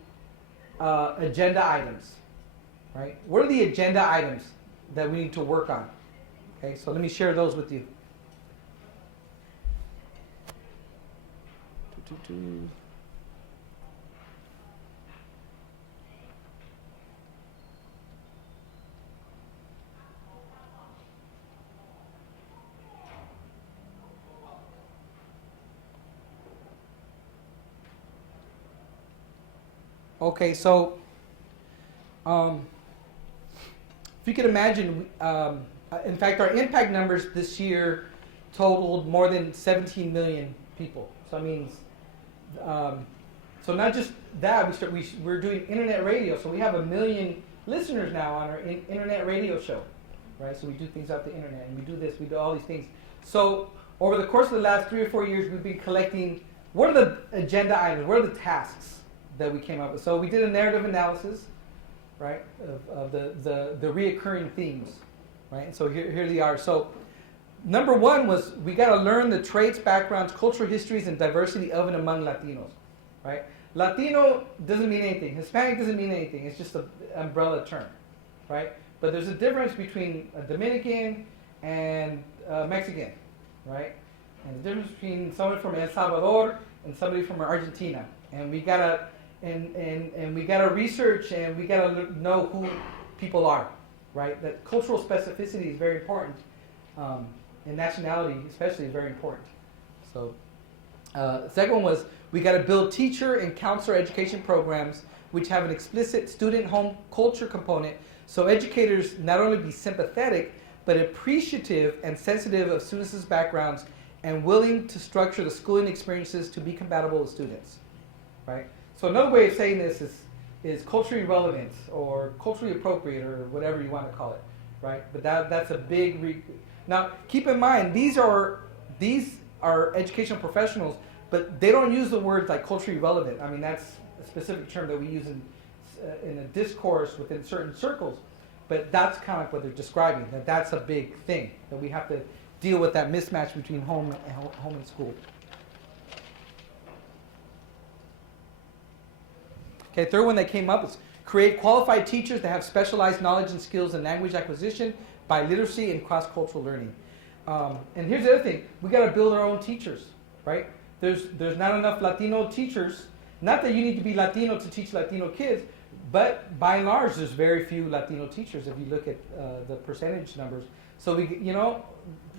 agenda items, right? What are the agenda items that we need to work on? Okay, so let me share those with you. Okay, so if you can imagine, in fact, our impact numbers this year totaled more than 17 million people. So that means, so not just that, we're doing internet radio. So we have 1 million listeners now on our internet radio show, right? So we do things off the internet, and we do this, we do all these things. So over the course of the last 3 or 4 years, we've been collecting, what are the agenda items, what are the tasks that we came up with. So we did a narrative analysis, right, of the reoccurring themes, right? And so here they are. So number one was we got to learn the traits, backgrounds, cultural histories, and diversity of and among Latinos, right? Latino doesn't mean anything. Hispanic doesn't mean anything. It's just an umbrella term, right? But there's a difference between a Dominican and a Mexican, right? And the difference between someone from El Salvador and somebody from Argentina. And we gotta and we gotta research and we gotta know who people are, right? That cultural specificity is very important, and nationality especially is very important. So, the second one was we gotta build teacher and counselor education programs which have an explicit student home culture component, so educators not only be sympathetic but appreciative and sensitive of students' backgrounds and willing to structure the schooling experiences to be compatible with students, right? So another way of saying this is culturally relevant or culturally appropriate or whatever you want to call it, right? But that's a big. Now keep in mind these are educational professionals, but they don't use the words like culturally relevant. I mean that's a specific term that we use in a discourse within certain circles, but that's kind of like what they're describing. That's a big thing that we have to deal with, that mismatch between home and school. Okay, third one that came up is create qualified teachers that have specialized knowledge and skills in language acquisition, biliteracy, and cross-cultural learning. And here's the other thing. We got to build our own teachers, right? There's not enough Latino teachers. Not that you need to be Latino to teach Latino kids, but by and large, there's very few Latino teachers if you look at the percentage numbers. So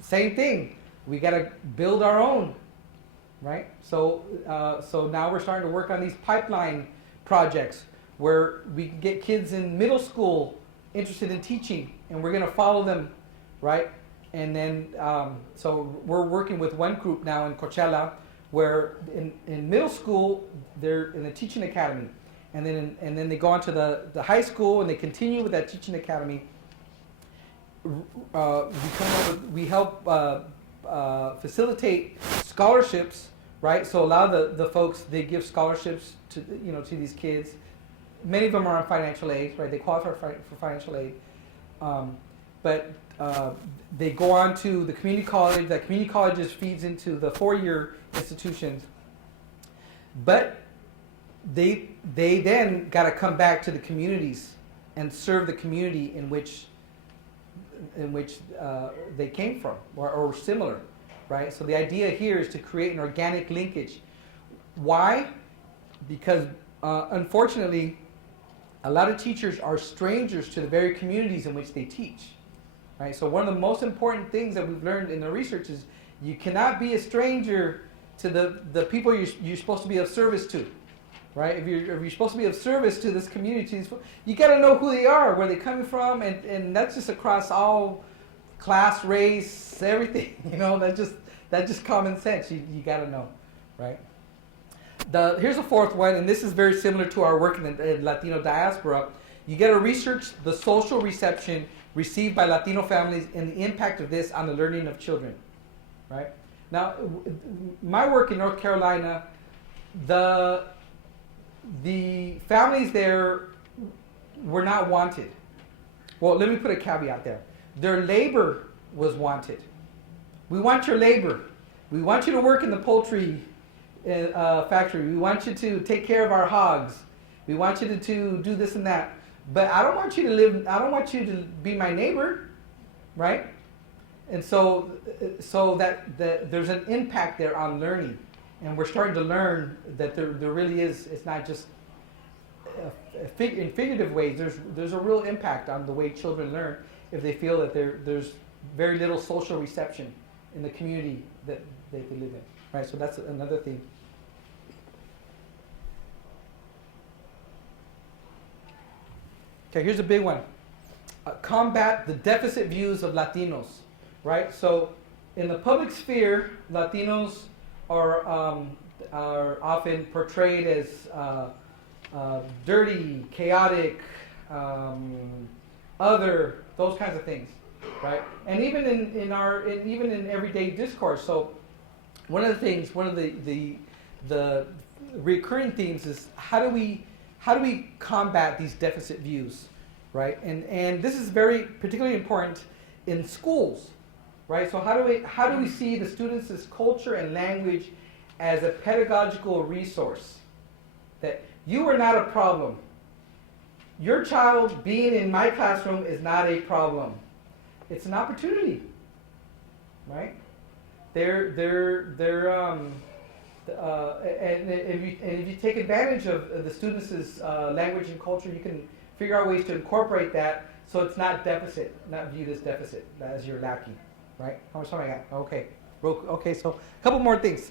same thing. We got to build our own, right? So now we're starting to work on these pipeline projects where we can get kids in middle school interested in teaching, and we're going to follow them, right? And then, so we're working with one group now in Coachella where in middle school, they're in the teaching academy. And then they go on to the high school and they continue with that teaching academy. We help facilitate scholarships, right? So a lot of the folks, they give scholarships to these kids. Many of them are on financial aid, right? They qualify for financial aid. But they go on to the community college. That community colleges feeds into the four-year institutions. But they then got to come back to the communities and serve the community in which they came from or similar, right? So the idea here is to create an organic linkage. Why? Because unfortunately, a lot of teachers are strangers to the very communities in which they teach, right? So one of the most important things that we've learned in the research is you cannot be a stranger to the people you're supposed to be of service to, right? If you're supposed to be of service to this community, you got to know who they are, where they're coming from, and that's just across all class, race, everything. That's just common sense. You got to know, right? Here's a fourth one, and this is very similar to our work in the Latino diaspora. You got to research the social reception received by Latino families and the impact of this on the learning of children, right? Now, my work in North Carolina, the families there were not wanted. Well, let me put a caveat there. Their labor was wanted. We want your labor. We want you to work in the poultry factory. We want you to take care of our hogs. We want you to do this and that. But I don't want you to live, I don't want you to be my neighbor, right? And so that there's an impact there on learning. And we're starting to learn that there really is, it's not just in figurative ways, there's a real impact on the way children learn if they feel that there's very little social reception in the community that they live in, right? So that's another thing. Okay, here's a big one. Combat the deficit views of Latinos, right? So in the public sphere, Latinos are often portrayed as dirty, chaotic, other, those kinds of things, right? And even in everyday discourse. So one of the recurring themes is how do we combat these deficit views, right? And this is very particularly important in schools, right? So how do we see the students' culture and language as a pedagogical resource? That you are not a problem. Your child being in my classroom is not a problem. It's an opportunity, right? And if you take advantage of the students' language and culture, you can figure out ways to incorporate that so it's not deficit, not viewed as deficit, as you're lacking, right? How much time I got? Okay. Okay, so a couple more things.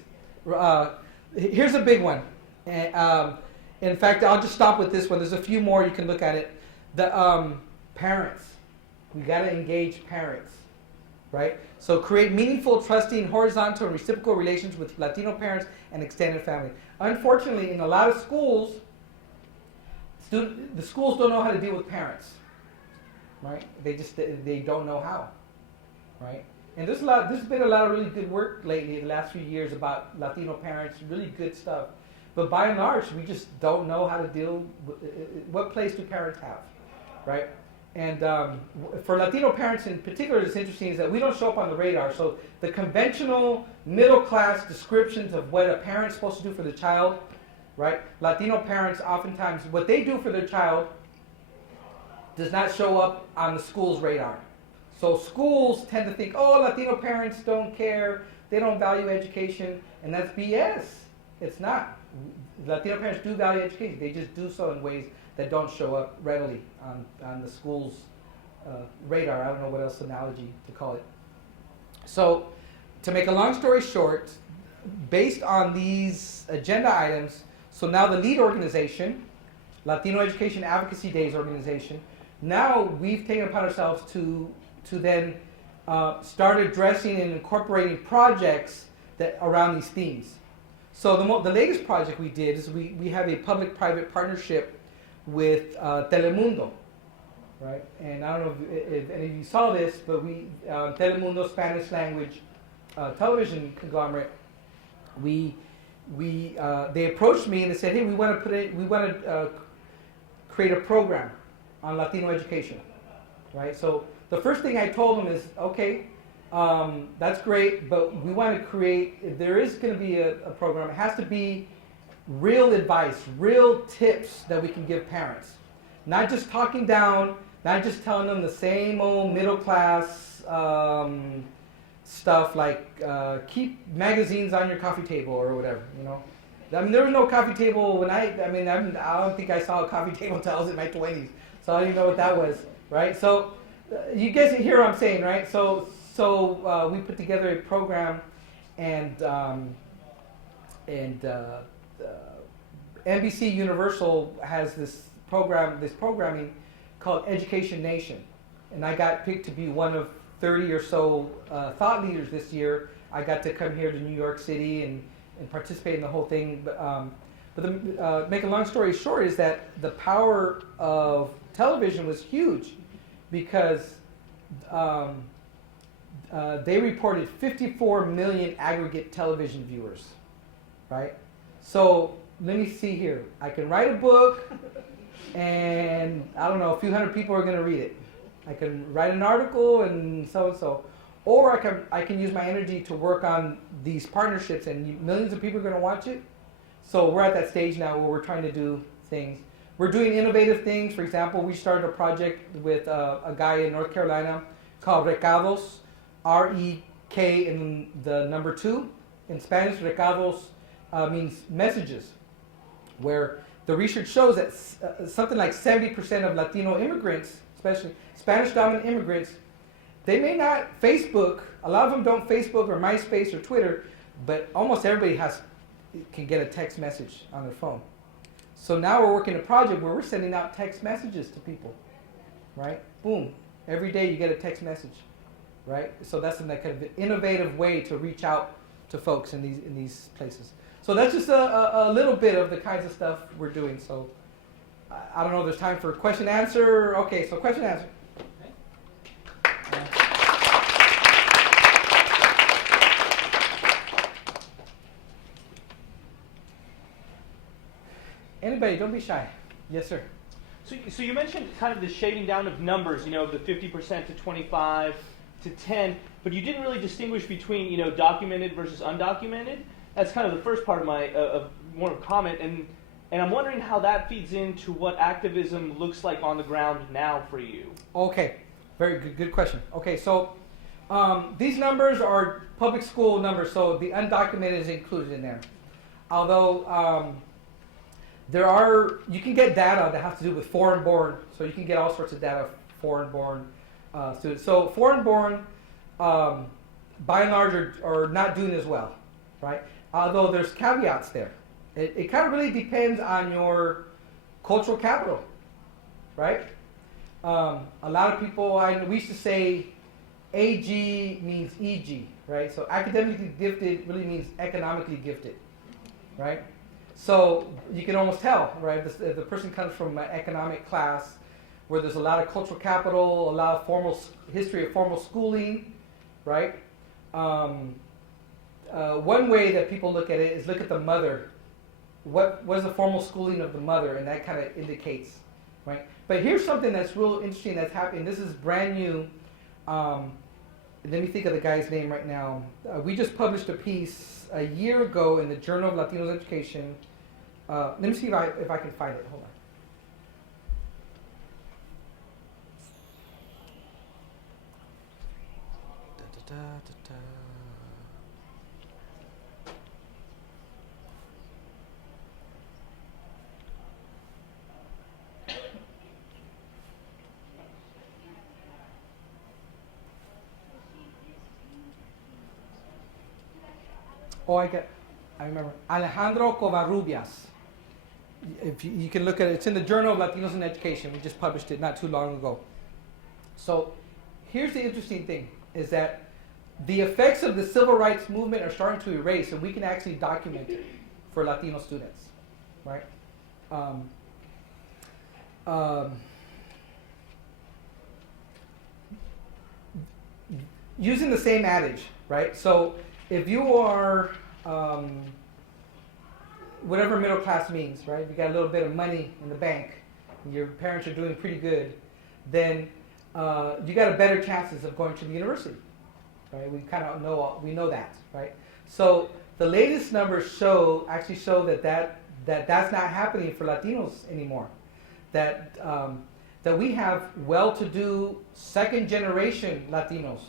Here's a big one. In fact, I'll just stop with this one. There's a few more, you can look at it. The parents. We got to engage parents, right? So create meaningful, trusting, horizontal, and reciprocal relations with Latino parents and extended family. Unfortunately, in a lot of schools, the schools don't know how to deal with parents, right? They don't know how, right? And there's been a lot of really good work lately in the last few years about Latino parents, really good stuff. But by and large, we just don't know how to deal with what place do parents have, right? And for Latino parents in particular, it's interesting is that we don't show up on the radar. So the conventional middle-class descriptions of what a parent's supposed to do for the child, right? Latino parents oftentimes, what they do for their child does not show up on the school's radar. So schools tend to think, oh, Latino parents don't care, they don't value education, and that's BS. It's not. Latino parents do value education. They just do so in ways that don't show up readily on the school's radar. I don't know what else analogy to call it. So to make a long story short, based on these agenda items, so now the lead organization, Latino Education Advocacy Days organization, now we've taken upon ourselves to then start addressing and incorporating projects that around these themes. So the latest project we did is we have a public-private partnership with Telemundo, right? And I don't know if any of you saw this, but Telemundo Spanish language television conglomerate, they approached me and they said, hey, we want to create a program on Latino education, right? So the first thing I told them is, okay, that's great, but we want to create, if there is going to be a program, it has to be real advice, real tips that we can give parents. Not just talking down, not just telling them the same old middle class stuff like keep magazines on your coffee table or whatever, you know. I mean, there was no coffee table when I don't think I saw a coffee table until I was in my 20s, so I didn't know what that was, right? So you guys hear what I'm saying, right? So we put together a program, and NBC Universal has this programming called Education Nation, and I got picked to be one of 30 or so thought leaders this year. I got to come here to New York City and participate in the whole thing. But make a long story short is that the power of television was huge, because they reported 54 million aggregate television viewers, right? So let me see here. I can write a book, and I don't know, a few hundred people are going to read it. I can write an article and so. Or I can use my energy to work on these partnerships, and millions of people are going to watch it. So we're at that stage now where we're trying to do things. We're doing innovative things. For example, we started a project with a guy in North Carolina called Recados, R-E-K in the number 2. In Spanish, Recados means messages, where the research shows that something like 70% of Latino immigrants, especially Spanish-dominant immigrants, they may not Facebook. A lot of them don't Facebook or MySpace or Twitter, but almost everybody can get a text message on their phone. So now we're working a project where we're sending out text messages to people, right? Boom. Every day you get a text message, right? So that's a kind of innovative way to reach out to folks in these places. So that's just a little bit of the kinds of stuff we're doing. So I don't know if there's time for question answer. Okay, so question answer. Anybody, don't be shy. Yes, sir. So you mentioned kind of the shading down of numbers, the 50% to 25 to 10, but you didn't really distinguish between, documented versus undocumented. That's kind of the first part of my more of a comment, and I'm wondering how that feeds into what activism looks like on the ground now for you. Okay, very good question. Okay, so these numbers are public school numbers, so the undocumented is included in there. Although you can get data that has to do with foreign-born, so you can get all sorts of data of foreign-born students. So foreign-born, by and large, are not doing as well, right? Although there's caveats there. It kind of really depends on your cultural capital, right? A lot of people, we used to say AG means EG, right? So academically gifted really means economically gifted, right? So you can almost tell, right? If the person comes from an economic class where there's a lot of cultural capital, a lot of history of formal schooling, right? One way that people look at it is look at the mother. What is the formal schooling of the mother? And that kind of indicates, right? But here's something that's real interesting that's happening. This is brand new. Let me think of the guy's name right now. We just published a piece a year ago in the Journal of Latinos Education. Let me see if I can find it. Hold on. I remember. Alejandro Covarrubias. If you can look at it, it's in the Journal of Latinos in Education. We just published it not too long ago. So here's the interesting thing, is that the effects of the civil rights movement are starting to erase, and we can actually document it for Latino students, right? Using the same adage, right? So if you are whatever middle class means, right? You got a little bit of money in the bank, and your parents are doing pretty good, then you got a better chances of going to the university, right? We kind of know that, right? So the latest numbers actually show that that's not happening for Latinos anymore. That we have well-to-do second generation Latinos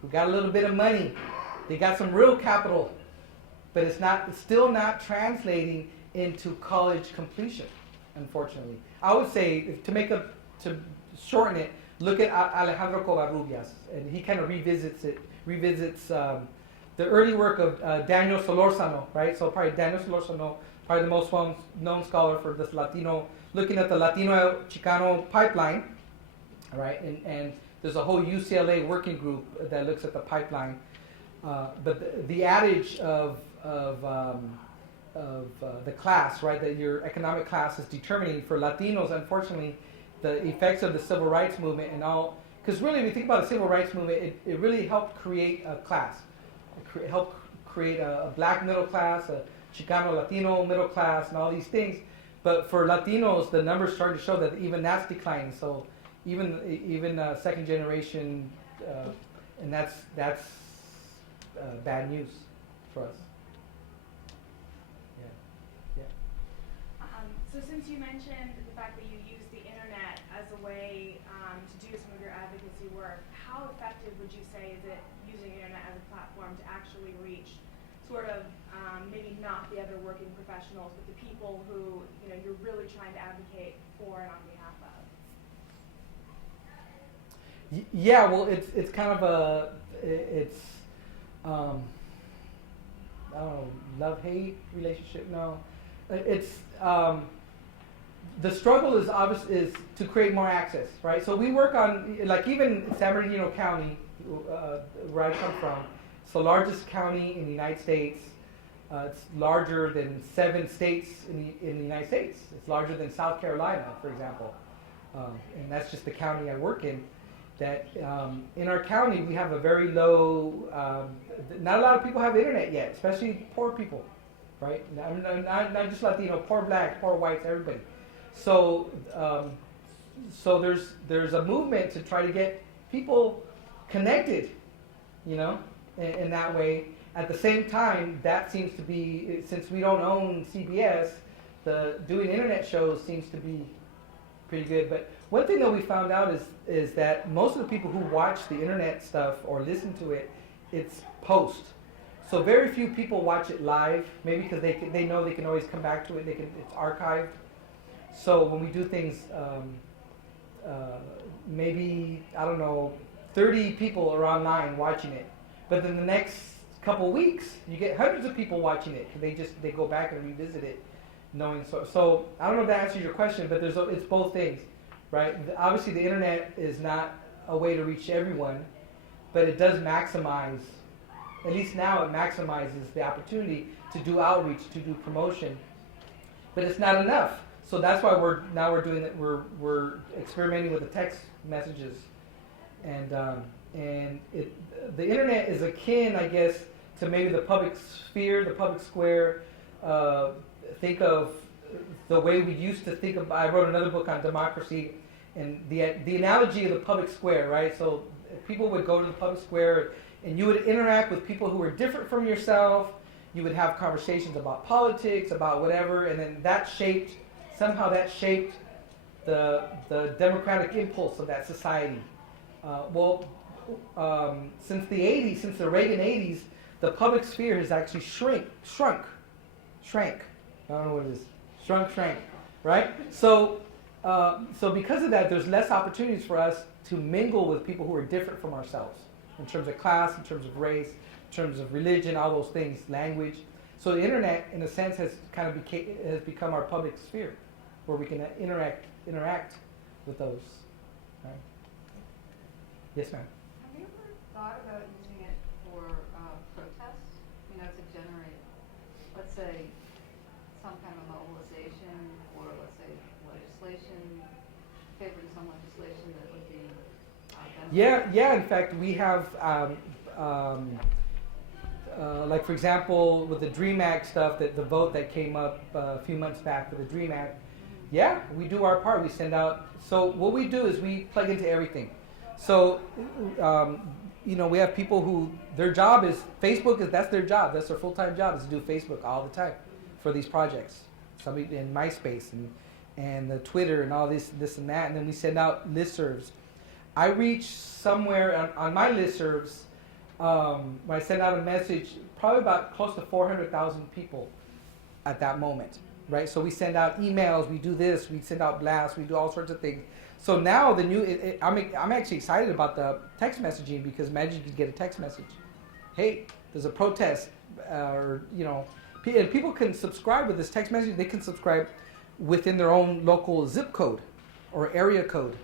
who got a little bit of money. They got some real capital, but it's still not translating into college completion, unfortunately. I would say, to shorten it, look at Alejandro Covarrubias, and he kind of revisits the early work of Daniel Solórzano, right? So probably Daniel Solórzano, probably the most known scholar for this looking at the Latino Chicano pipeline, right? And there's a whole UCLA working group that looks at the pipeline. But the adage of the class, right, that your economic class is determining for Latinos, unfortunately, the effects of the civil rights movement and all because really, if you think about the civil rights movement, it really helped create a class. It helped create a black middle class, a Chicano Latino middle class, and all these things. But for Latinos, the numbers started to show that even that's declining. So even second generation, and that's bad news for us. Yeah. So since you mentioned the fact that you use the internet as a way to do some of your advocacy work, how effective would you say is it using internet as a platform to actually reach sort of maybe not the other working professionals, but the people who you're really trying to advocate for and on behalf of? Yeah, well, it's kind of I don't know, love-hate relationship. No, it's the struggle is to create more access, right? So we work on, like, even San Bernardino County, where I come from. It's the largest county in the United States. It's larger than 7 states in the United States. It's larger than South Carolina, for example, and that's just the county I work in. That in our county we have a very low. Not a lot of people have internet yet, especially poor people, right? Not just Latino, poor blacks, poor whites, everybody. So there's a movement to try to get people connected, in that way. At the same time, that seems to be, since we don't own CBS, doing internet shows seems to be pretty good. But one thing that we found out is that most of the people who watch the internet stuff or listen to it, it's post. So very few people watch it live, maybe because they know they can always come back to it. It's archived. So when we do things, maybe, I don't know, 30 people are online watching it. But then the next couple weeks, you get hundreds of people watching it because they go back and revisit it, knowing so. I don't know if that answers your question, but it's both things, right? Obviously, the internet is not a way to reach everyone, but it does maximize. At least now, it maximizes the opportunity to do outreach, to do promotion, but it's not enough. So that's why we're doing it. We're experimenting with the text messages, and the internet is akin, I guess, to maybe the public sphere, the public square. Think of the way we used to think of. I wrote another book on democracy, and the analogy of the public square, right? So people would go to the public square, and you would interact with people who were different from yourself. You would have conversations about politics, about whatever, and then that shaped the democratic impulse of that society. Since the 80s, since the Reagan 80s, the public sphere has actually shrank. I don't know what it is. Shrank, right? So because of that, there's less opportunities for us to mingle with people who are different from ourselves in terms of class, in terms of race, in terms of religion, all those things, language. So the internet, in a sense, has become our public sphere, where we can interact with those. Right? Yes, ma'am. Have you ever thought about using it for protests? To generate, let's say, some kind of mobilization, or let's say legislation, favoring some legislation that would be Yeah. In fact, we have, like, for example, with the DREAM Act stuff, the vote that came up a few months back for the DREAM Act. Yeah, we do our part. We send out. So what we do is we plug into everything. So, we have people who their job is that's their job. That's their full-time job, is to do Facebook all the time for these projects. Somebody in MySpace and the Twitter and all this and that. And then we send out listservs. I reach somewhere on my listservs, when I send out a message, probably about close to 400,000 people at that moment, right? So we send out emails, we do this, we send out blasts, we do all sorts of things. So now I'm actually excited about the text messaging, because imagine you could get a text message. Hey, there's a protest, and people can subscribe with this text message. They can subscribe within their own local zip code or area code.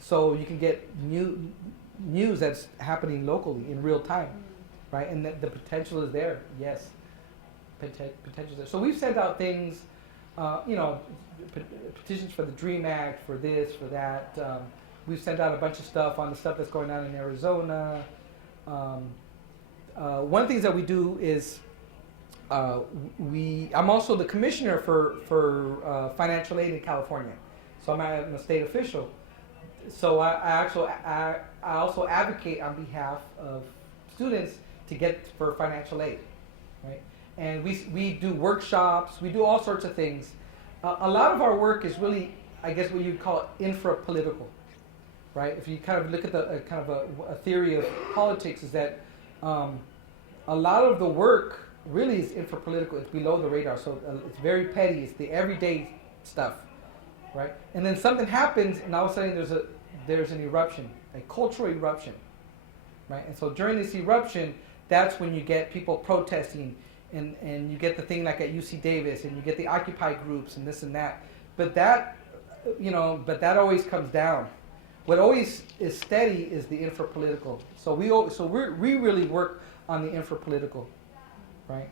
So you can get news that's happening locally in real time, right? And the potential is there. Yes, potential is there. So we've sent out things, petitions for the DREAM Act, for this, for that. we've sent out a bunch of stuff on the stuff that's going on in Arizona. One of the things that we do is I'm also the commissioner for financial aid in California, so I'm a state official. So I also advocate on behalf of students to get for financial aid, right? And we do workshops, we do all sorts of things. A lot of our work is really, I guess, what you'd call infra-political, right? If you kind of look at the kind of a theory of politics, is that a lot of the work really is infra-political. It's below the radar, so it's very petty. It's the everyday stuff, right? And then something happens, and all of a sudden there's an eruption, a cultural eruption, right? And so during this eruption, that's when you get people protesting, and you get the thing like at UC Davis, and you get the Occupy groups and this and that. But that, that always comes down. What always is steady is the infra-political. So we really work on the infra-political, right?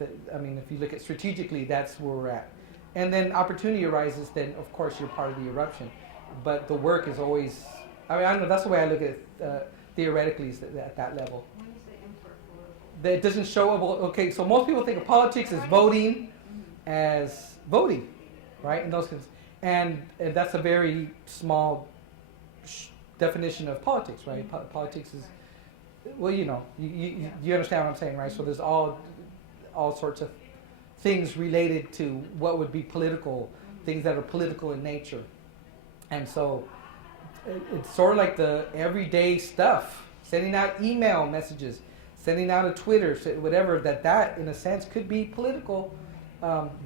If you look at strategically, that's where we're at. And then opportunity arises, then of course you're part of the eruption. But the work is always, I don't know, that's the way I look at it theoretically, is at that level. When you say infra-political? That it doesn't show up, okay, so most people think of politics as voting, right? And those things. And that's a very small definition of politics, right? Politics is, well, you understand what I'm saying, right? So there's all sorts of things related to what would be political, things that are political in nature. And so it's sort of like the everyday stuff, sending out email messages, sending out a Twitter, whatever, that in a sense could be political,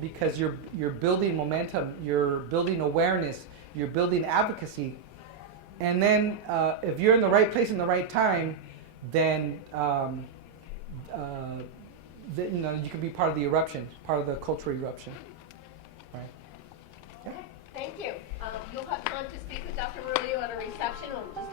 because you're building momentum, you're building awareness, you're building advocacy. And then if you're in the right place in the right time, then you can be part of the eruption, part of the cultural eruption. Right. Yeah. Okay, thank you. You'll have time to speak with Dr. Murillo at a reception. We'll just